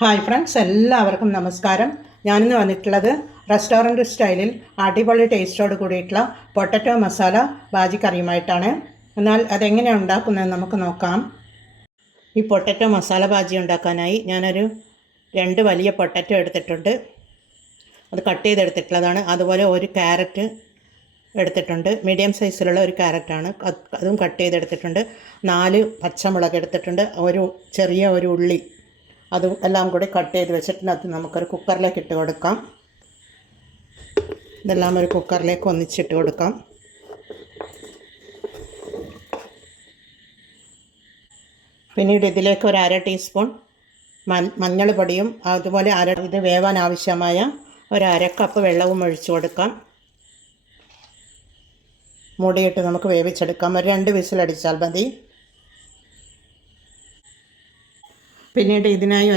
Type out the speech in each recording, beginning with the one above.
Hi friends, എല്ലാവർക്കും നമസ്കാരം. ഞാനിന്ന് വന്നിട്ടുള്ളത് റെസ്റ്റോറൻറ്റ് സ്റ്റൈലിൽ അടിപൊളി ടേസ്റ്റോട് കൂടിയിട്ടുള്ള പൊട്ടറ്റോ മസാല ബാജി കറിയുമായിട്ടാണ്. എന്നാൽ അതെങ്ങനെയാണ് ഉണ്ടാക്കുന്നതെന്ന് നമുക്ക് നോക്കാം. ഈ പൊട്ടറ്റോ മസാല ബാജി ഉണ്ടാക്കാനായി ഞാനൊരു 2 വലിയ പൊട്ടറ്റോ എടുത്തിട്ടുണ്ട്. അത് കട്ട് ചെയ്തെടുത്തിട്ടുള്ളതാണ്. അതുപോലെ ഒരു ക്യാരറ്റ് എടുത്തിട്ടുണ്ട്. മീഡിയം സൈസിലുള്ള ഒരു ക്യാരറ്റാണ്, അതും കട്ട് ചെയ്തെടുത്തിട്ടുണ്ട്. 4 പച്ചമുളക് എടുത്തിട്ടുണ്ട്. ചെറിയ ഒരു ഉള്ളി അതും എല്ലാം കൂടി കട്ട് ചെയ്ത് വെച്ചിട്ടുണ്ട്. അത് നമുക്കൊരു കുക്കറിലേക്ക് ഇട്ട് കൊടുക്കാം. ഇതെല്ലാം ഒരു കുക്കറിലേക്ക് ഒന്നിച്ചിട്ട് കൊടുക്കാം. പിന്നീട് ഇതിലേക്ക് ഒരു 1/2 ടീസ്പൂൺ മഞ്ഞൾപ്പൊടിയും അതുപോലെ ഇത് വേവാൻ ആവശ്യമായ ഒരു 1/2 കപ്പ് വെള്ളവും ഒഴിച്ചു കൊടുക്കാം. മൂടിയിട്ട് നമുക്ക് വേവിച്ചെടുക്കാം. ഒരു 2 വിസിലടിച്ചാൽ മതി. പിന്നീട് ഇതിനായി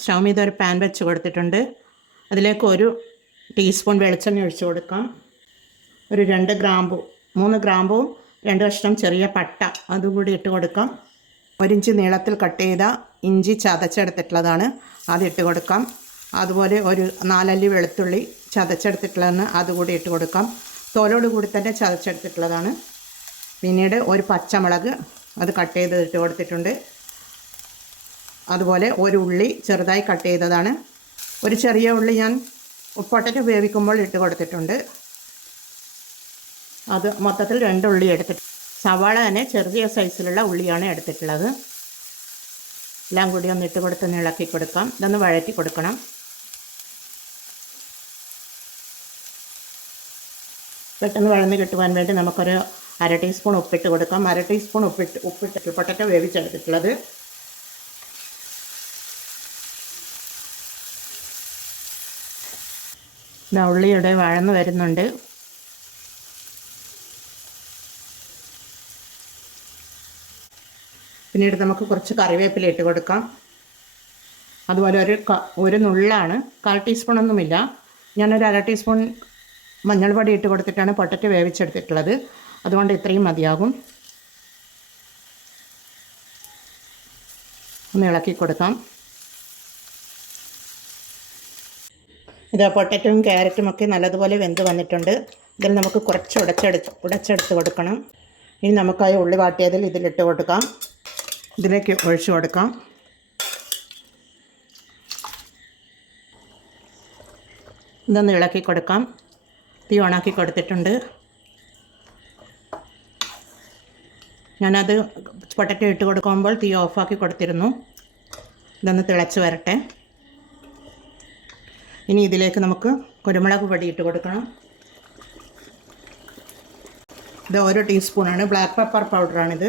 സ്റ്റൗ മീത ഒരു പാൻ വെച്ച് കൊടുത്തിട്ടുണ്ട്. അതിലേക്ക് 1 ടീസ്പൂൺ വെളിച്ചെണ്ണ ഒഴിച്ചു കൊടുക്കാം. ഒരു 2 ഗ്രാമ്പു 3 ഗ്രാമ്പും 2 കഷ്ണം ചെറിയ പട്ട അതുകൂടി ഇട്ട് കൊടുക്കാം. 1 ഇഞ്ച് നീളത്തിൽ കട്ട് ചെയ്ത ഇഞ്ചി ചതച്ചെടുത്തിട്ടുള്ളതാണ്, അത് ഇട്ട് കൊടുക്കാം. അതുപോലെ ഒരു 4 അല്ലി വെളുത്തുള്ളി ചതച്ചെടുത്തിട്ടുള്ളതെന്ന് അതുകൂടി ഇട്ട് കൊടുക്കാം. തോലോട് കൂടി തന്നെ ചതച്ചെടുത്തിട്ടുള്ളതാണ്. പിന്നീട് ഒരു പച്ചമുളക് അത് കട്ട് ചെയ്ത് ഇട്ട് കൊടുത്തിട്ടുണ്ട്. അതുപോലെ ഒരു ഉള്ളി ചെറുതായി കട്ട് ചെയ്തതാണ്. ഒരു ചെറിയ ഉള്ളി ഞാൻ പൊട്ടറ്റോ വേവിക്കുമ്പോൾ ഇട്ട് കൊടുത്തിട്ടുണ്ട്. അത് മൊത്തത്തിൽ 2 ഉള്ളി എടുത്തിട്ട്, സവാള തന്നെ ചെറിയ സൈസിലുള്ള ഉള്ളിയാണ് എടുത്തിട്ടുള്ളത്. എല്ലാം കൂടി ഒന്ന് ഇട്ട് കൊടുത്ത് ഇളക്കി കൊടുക്കാം. ഇതൊന്ന് വഴറ്റി കൊടുക്കണം. പെട്ടെന്ന് വഴന്ന് കിട്ടുവാൻ വേണ്ടി നമുക്കൊരു 1/2 ടീസ്പൂൺ ഉപ്പിട്ട് കൊടുക്കാം. 1/2 ടീസ്പൂൺ ഉപ്പിട്ട് പൊട്ടറ്റോ വേവിച്ചെടുത്തിട്ടുള്ളത്. ഉള്ളിയുടെ വഴന്ന് വരുന്നുണ്ട്. പിന്നീട് നമുക്ക് കുറച്ച് കറിവേപ്പില ഇട്ട് കൊടുക്കാം. അതുപോലെ ഒരു നുള്ളാണ്, 1/4 ടീസ്പൂണൊന്നുമില്ല, ഞാനൊരു 1/2 ടീസ്പൂൺ മഞ്ഞൾപ്പൊടി ഇട്ട് കൊടുത്തിട്ടാണ് പൊട്ടറ്റോ വേവിച്ചെടുത്തിട്ടുള്ളത്. അതുകൊണ്ട് ഇത്രയും മതിയാകും. ഒന്ന് ഇളക്കി കൊടുക്കാം. ഇത് പൊട്ടറ്റോയും ക്യാരറ്റും ഒക്കെ നല്ലതുപോലെ വെന്ത് വന്നിട്ടുണ്ട്. ഇതിൽ നമുക്ക് കുറച്ച് ഉടച്ചെടുത്ത് കൊടുക്കണം. ഇനി നമുക്കായി ഉള്ളി വാട്ടിയതിൽ ഇതിലിട്ട് കൊടുക്കാം. ഇതിലേക്ക് ഒഴിച്ചു കൊടുക്കാം. ഇതൊന്ന് ഇളക്കി കൊടുക്കാം. തീ ഓണാക്കി കൊടുത്തിട്ടുണ്ട്. ഞാനത് പൊട്ടറ്റോ ഇട്ട് കൊടുക്കുമ്പോൾ തീ ഓഫാക്കി കൊടുത്തിരുന്നു. ഇതൊന്ന് തിളച്ച് വരട്ടെ. ഇനി ഇതിലേക്ക് നമുക്ക് കുരുമുളക് പൊടി ഇട്ട് കൊടുക്കണം. ഇത് 1 ടീസ്പൂണാണ്, ബ്ലാക്ക് പെപ്പർ പൗഡറാണിത്.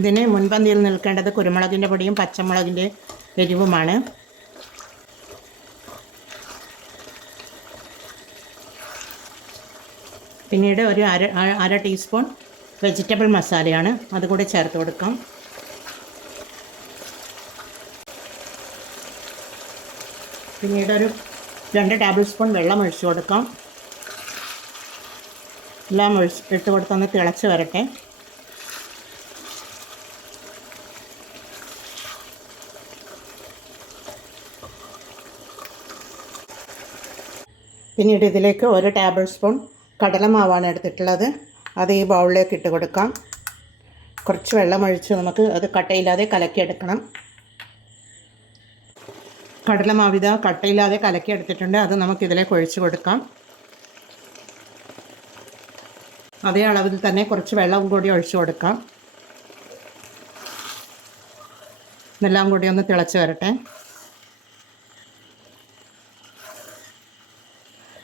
ഇതിന് മുൻപന്തിയിൽ നിൽക്കേണ്ടത് കുരുമുളകിൻ്റെ പൊടിയും പച്ചമുളകിൻ്റെ എരിവുമാണ്. പിന്നീട് ഒരു അര ടീസ്പൂൺ വെജിറ്റബിൾ മസാലയാണ്, അതുകൂടി ചേർത്ത് കൊടുക്കാം. പിന്നീട് ഒരു 2 ടേബിൾ സ്പൂൺ വെള്ളം ഒഴിച്ചു കൊടുക്കാം. എല്ലാം ഇട്ട് കൊടുത്തൊന്ന് തിളച്ച് വരട്ടെ. പിന്നീട് ഇതിലേക്ക് 1 ടേബിൾ സ്പൂൺ കടലമാവാണ് എടുത്തിട്ടുള്ളത്. അത് ഈ ബൗളിലേക്ക് ഇട്ട് കൊടുക്കാം. കുറച്ച് വെള്ളം ഒഴിച്ച് നമുക്ക് അത് കട്ടയില്ലാതെ കലക്കിയെടുക്കണം. കടലമാവിത കട്ടയില്ലാതെ കലക്കി എടുത്തിട്ടുണ്ട്. അത് നമുക്ക് ഇതിലേക്ക് ഒഴിച്ച് കൊടുക്കാം. അതേ അളവിൽ തന്നെ കുറച്ച് വെള്ളം കൂടി ഒഴിച്ചു കൊടുക്കാം. ഇതെല്ലാം കൂടി ഒന്ന് തിളച്ച് വരട്ടെ.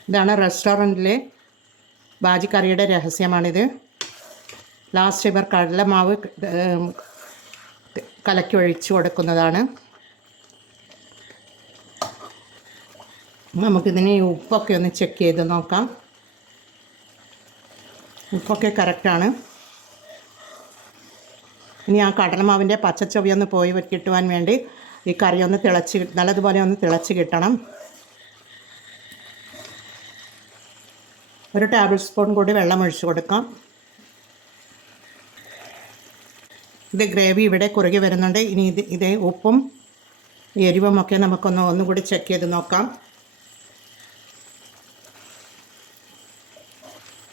ഇതാണ് റെസ്റ്റോറൻറ്റിലെ ബാജി കറിയുടെ രഹസ്യമാണിത്. ലാസ്റ്റ് ഇവർ കടലമാവ് കലക്കി ഒഴിച്ചു കൊടുക്കുന്നതാണ്. നമുക്കിതിന് ഉപ്പൊക്കെ ഒന്ന് ചെക്ക് ചെയ്ത് നോക്കാം. ഉപ്പൊക്കെ കറക്റ്റാണ്. ഇനി ആ കടലമാവിൻ്റെ പച്ചച്ചൊവ്യൊന്ന് പോയി കിട്ടുവാൻ വേണ്ടി ഈ കറി ഒന്ന് നല്ലതുപോലെ ഒന്ന് തിളച്ച് കിട്ടണം. 1 ടേബിൾ സ്പൂൺ കൂടി വെള്ളം ഒഴിച്ചു കൊടുക്കാം. ഇത് ഗ്രേവി ഇവിടെ കുറുകി വരുന്നുണ്ട്. ഇനി ഇതേ ഉപ്പും എരിവുമൊക്കെ ഒന്നുകൂടി ചെക്ക് ചെയ്ത് നോക്കാം.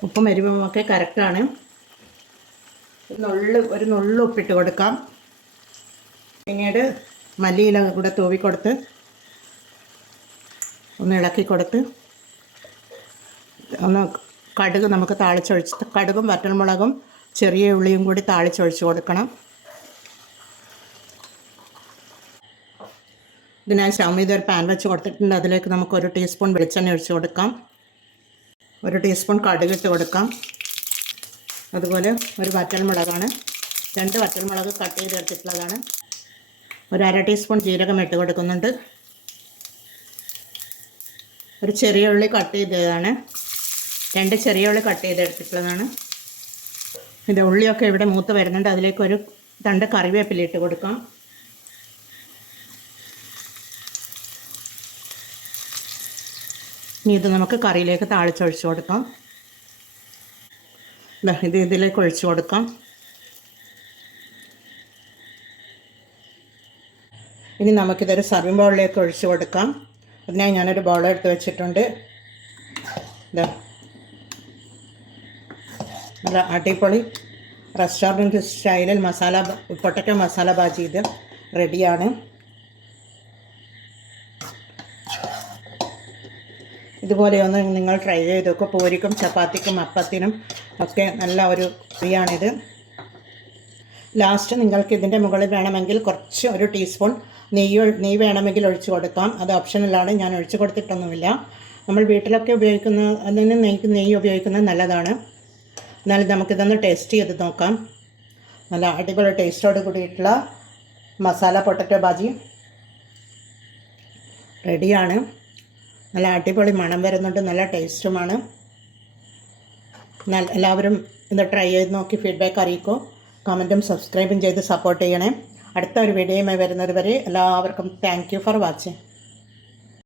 ഉപ്പും എരിവുമൊക്കെ കറക്റ്റാണ്. ഒരു നുള്ളു ഉപ്പിട്ട് കൊടുക്കാം. പിന്നീട് മല്ലിയില കൂടെ തൂവിക്കൊടുത്ത് ഒന്ന് ഇളക്കി കൊടുത്ത് ഒന്ന് കടുക് നമുക്ക് താളിച്ചൊഴിച്ച് കടുകും വറ്റൽമുളകും ചെറിയ ഉള്ളിയും കൂടി താളിച്ചൊഴിച്ച് കൊടുക്കണം. ഇതിനായി സ്റ്റൗവിൽ ഒരു പാൻ വെച്ച് കൊടുത്തിട്ടുണ്ട്. അതിലേക്ക് നമുക്ക് 1 ടീസ്പൂൺ വെളിച്ചെണ്ണ ഒഴിച്ച് കൊടുക്കാം. 1 ടീസ്പൂൺ കടുകിട്ട് കൊടുക്കാം. അതുപോലെ ഒരു വറ്റൽമുളകാണ്, 2 വറ്റൽമുളക് കട്ട് ചെയ്തെടുത്തിട്ടുള്ളതാണ്. ഒരു 1/2 ടീസ്പൂൺ ജീരകം ഇട്ട് കൊടുക്കുന്നുണ്ട്. ഒരു ചെറിയ ഉള്ളി കട്ട് ചെയ്തതാണ്, 2 ചെറിയ ഉള്ളി കട്ട് ചെയ്തെടുത്തിട്ടുള്ളതാണ്. ഇത് ഉള്ളിയൊക്കെ ഇവിടെ മൂത്ത് വരുന്നുണ്ട്. അതിലേക്ക് ഒരു 2 കറിവേപ്പില ഇട്ട് കൊടുക്കാം. ഇനി ഇത് നമുക്ക് കറിയിലേക്ക് താളിച്ചൊഴിച്ച് കൊടുക്കാം. ഇതിലേക്ക് ഒഴിച്ച് കൊടുക്കാം. ഇനി നമുക്കിതൊരു സർവിംഗ് ബൗളിലേക്ക് ഒഴിച്ച് കൊടുക്കാം. അതിനായി ഞാനൊരു ബൗൾ എടുത്ത് വെച്ചിട്ടുണ്ട്. നല്ല അടിപൊളി റെസ്റ്റോറൻറ്റ് സ്റ്റൈലിൽ പൊട്ടറ്റോ മസാല ബാജി ഇത് റെഡിയാണ്. ഇതുപോലെയൊന്ന് നിങ്ങൾ ട്രൈ ചെയ്ത് നോക്കുക. പൂരിക്കും ചപ്പാത്തിക്കും അപ്പത്തിനും ഒക്കെ നല്ല ഒരു കറിയാണിത്. ലാസ്റ്റ് നിങ്ങൾക്ക് ഇതിൻ്റെ മുകളിൽ വേണമെങ്കിൽ കുറച്ച് 1 ടീസ്പൂൺ നെയ്യ് വേണമെങ്കിൽ ഒഴിച്ച് കൊടുക്കാം. അത് ഓപ്ഷണലാണ്, ഞാൻ ഒഴിച്ച് കൊടുത്തിട്ടൊന്നുമില്ല. നമ്മൾ വീട്ടിലൊക്കെ ഉപയോഗിക്കുന്ന അതിന് നെയ്യ് ഉപയോഗിക്കുന്നത് നല്ലതാണ്. എന്നാലും നമുക്കിതൊന്ന് ടേസ്റ്റ് ചെയ്ത് നോക്കാം. നല്ല അടിപൊളി ടേസ്റ്റോട് കൂടിയിട്ടുള്ള മസാല പൊട്ടറ്റോ ബാജി റെഡിയാണ്. നല്ല അടിപൊളി മണം വരുന്നുണ്ട്, നല്ല ടേസ്റ്റുമാണ്. എല്ലാവരും ഇത് ട്രൈ ചെയ്ത് നോക്കി ഫീഡ്ബാക്ക് അറിയിക്കൂ. കമൻറ്റും സബ്സ്ക്രൈബും ചെയ്ത് സപ്പോർട്ട് ചെയ്യണേ. അടുത്ത ഒരു വീഡിയോയുമായി വരുന്നത് വരെ എല്ലാവർക്കും താങ്ക് യു ഫോർ വാച്ചിങ്.